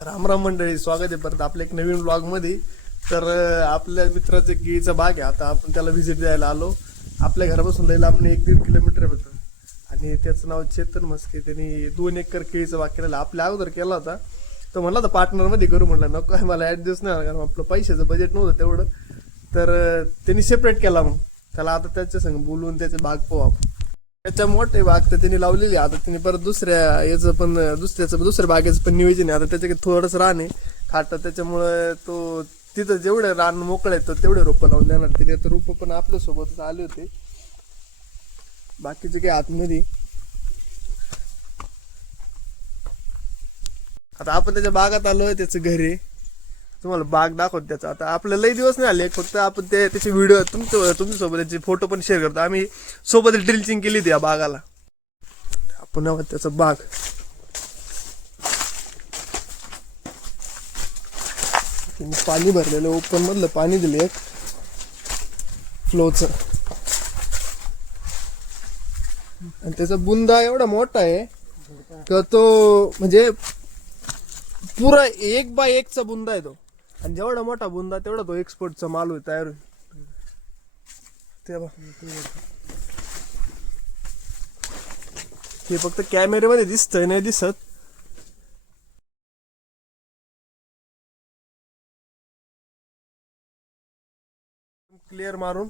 रामराम मंडळी स्वागत आहे परत आपल्या एक नवीन ब्लॉगमध्ये. तर आपल्या मित्राचं केळीचा बाग आहे. आता आपण त्याला व्हिजिट द्यायला आलो. आपल्या घरापासून लई लांब एक दीड किलोमीटर आहे आणि त्याचं नाव चेतन मस्के त्यांनी दोन एकर केळीचा बाग केलेला आपल्या अगोदर केला होता. तर म्हणला होता पार्टनरमध्ये करू. म्हटलं नको आहे मला ॲडजस्ट नाही कारण आपलं पैशाचं बजेट नव्हतं तेवढं. तर त्यांनी सेपरेट केला मग त्याला आता त्याच्या संग बोलून त्याचे बाग पाहू आपण. त्याच्या मोठे बाग तर त्यांनी लावलेली आहे. आता त्यांनी परत दुसऱ्या याचं पण दुसऱ्याचं दुसऱ्या बागेचं पण नियोजन आहे. आता त्याच्या थोडंसं रान आहे. खाट त्याच्यामुळे तो तिथं जेवढे रान मोकळे आहेत तर तेवढे रोपं लावून देणार. त्याने आता रोपं पण आपल्यासोबतच आले होते. बाकीचे काही आतमध्ये आता आपण त्याच्या बागात आलोय त्याचं घरी तुम्हाला बाग दाखवत त्याचा. आता आपल्याला लई दिवस नाही आले फक्त आपण ते त्याचे व्हिडिओ तुमच्या तुमच्यासोबत त्याचे फोटो पण शेअर करतो. आम्ही सोबत ड्रिलचिंग केली होती या बागाला. आपण त्याचा बाग. पाणी भरलेलं ओपन मधलं पाणी दिले एक फ्लोच आणि त्याचा बुंदा एवढा मोठा आहे का तो म्हणजे पुरा एक बाय एकचा बुंदा आहे तो. आणि जेवढा मोठा बुंदा तेवढा तो एक्सपोर्टचा माल होईल तयार होईल ते बघ. हे फक्त कॅमेऱ्यामध्ये दिसतंय नाही दिसत. क्लिअर मारून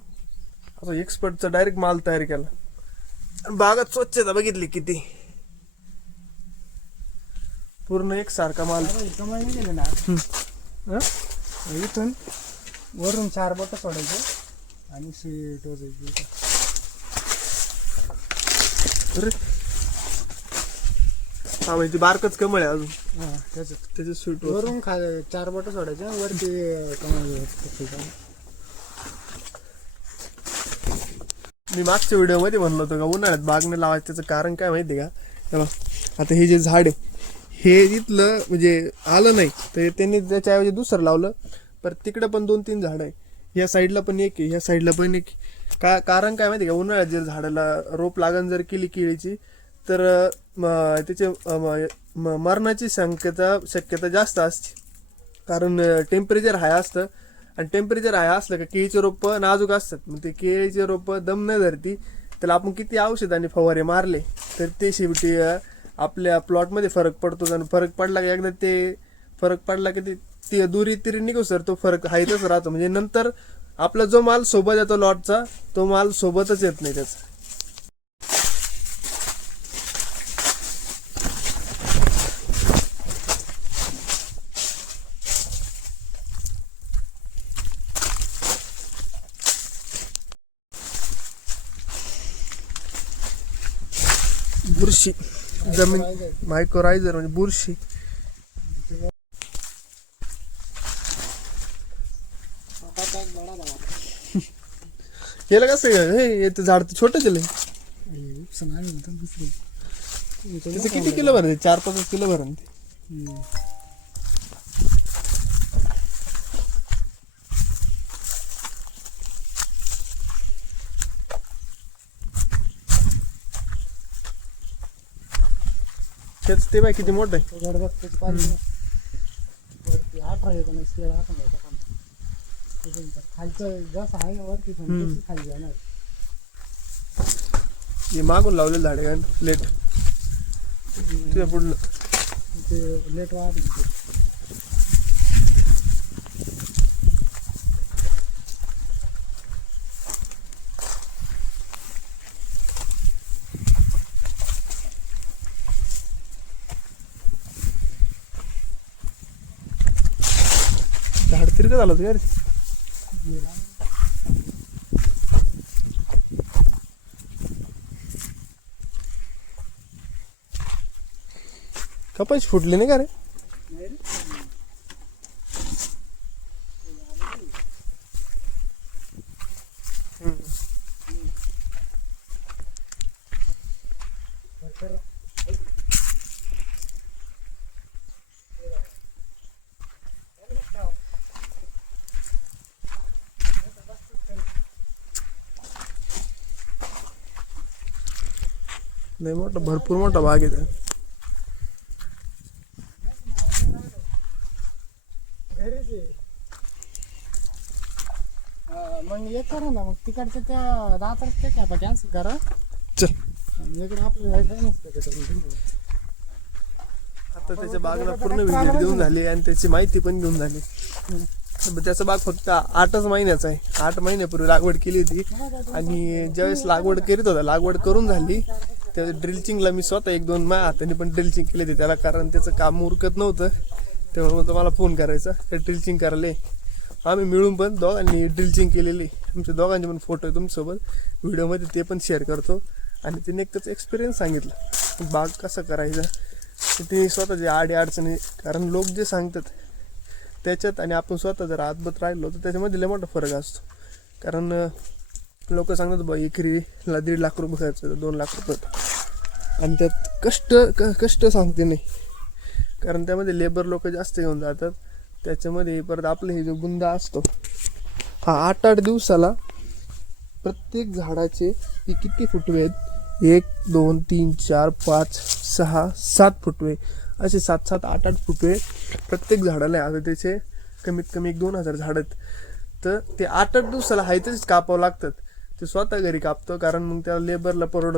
आता एक्सपर्टचा डायरेक्ट माल तयार केला. बागात स्वच्छता बघितली किती. पूर्ण एक सारखा माल ना? इथून वरून चार बोट सोडायचं आणि शी टोचायची अरे. हा म्हणजे ती बारकच कमळ आहे अजून. हा त्याच्यात त्याचे स्वीट वरून खा चार बोट सोडायचं वरती टाकायचं. मी मागच्या व्हिडिओमध्ये म्हणलो होतो का उन्हाळ्यात बाग नाही लावायचं त्याचं कारण काय माहिती का? आता हे जे झाड आहे हे इथलं म्हणजे आलं नाही तर त्यांनी त्याच्याऐवजी दुसरं लावलं. पर तिकडं पण दोन तीन झाडं आहे. या साईडला पण एक आहे या साईडला पण एक. का कारण काय माहिती का? उन्हाळ्यात जर झाडाला रोप लागण जर केली केळीची तर त्याचे म- म- मरणाची शक्यता शक्यता जास्त असते. कारण टेम्परेचर हाय असतं. आणि टेम्परेचर हाय असलं का केळीचे रोपं नाजूक असतात. मग ते केळीचे रोपं दम न धरती त्याला आपण किती औषध आणि फवारे मारले तर ते शेवटी आपल्या प्लॉटमध्ये फरक पडतो आणि फरक पडला की एकदा ते फरक पडला की ते ती दुरी तिरी निघू सर तो फरक हायतच राहतो. म्हणजे नंतर आपला जो माल सोबत येतो लॉटचा तो माल सोबतच येत नाही त्याचा. बुरशी. जमीन मायक्रोरायझर म्हणजे बुरशी. केलं कसं? हे हे ते झाड तर छोटं केलं त्याचं किती किलो भरते चार पाच किलो भरण ते तेच ते बाय किती मोठं आहे त्याची वरती अठरा त्याच्यानंतर खालचं जसं आहे ना वरती पण हम्म. तशी खाली जाणार हे मागून लावलेलं झाड आहे लेट तुझ्या पुढलं ते लेट वाढ झाड तिरकं झालं होतं का रे? कपाशी फुटली नाही का रे? लय मोठा भरपूर मोठा बाग आहे मग एक करा ना मग तिकडच्या त्या दाताच ते काय कॅन्सल करा. चल. इकडे आपलं. आता त्याच्या बागला पूर्ण व्हिजिट देऊन झाली आणि त्याची माहिती पण घेऊन झाली. त्याचा बाग फक्त आठच महिन्याचा आहे. आठ महिन्यापूर्वी लागवड केली होती. आणि ज्यावेळेस लागवड करीत होता लागवड करून झाली. त्या ड्रिलचिंगला मी स्वतः एक दोन माझ्या हाताने पण ड्रिलचिंग केली होती. त्याला कारण त्याचं काम उरकत नव्हतं. तेव्हा मला फोन करायचा. ते ड्रिलचिंग करायला. आम्ही मिळून पण दोघांनी ड्रिलचिंग केलेली. आमच्या दोघांचे पण फोटो आहे तुमच्यासोबत. व्हिडिओमध्ये ते पण शेअर करतो. आणि तिने एक एक्सपिरियन्स सांगितलं. बाग कसा करायचा? तर ते स्वतःचे आडी अडचणी कारण लोक जे सांगतात त्याच्यात आणि आपण स्वतः जर आतबत राहिलो तर त्याच्यामध्ये लय मोठा फरक असतो. कारण लोक सांगतात बा एकरीला दीड लाख रुपये खर्च येतो, दोन लाख रुपये आणि त्यात कष्ट क कष्ट सांगते नाही कारण त्यामध्ये लेबर लोक जास्त घेऊन जातात. त्याच्यामध्ये परत आपलं हे जो गुंदा असतो हा आठ आठ दिवसाला प्रत्येक झाडाचे हे किती फुटवे आहेत? एक दोन तीन चार पाच सहा सात फुटवे. असे सात सात आठ आठ फुटवे प्रत्येक झाडाला आता त्याचे कमीत कमी एक दोन हजार झाड आहेत. तर ते आठ आठ दिवसाला हायतच कापावं लागतात. ते स्वतः घरी कापतो कारण मग त्या लेबरला परवडत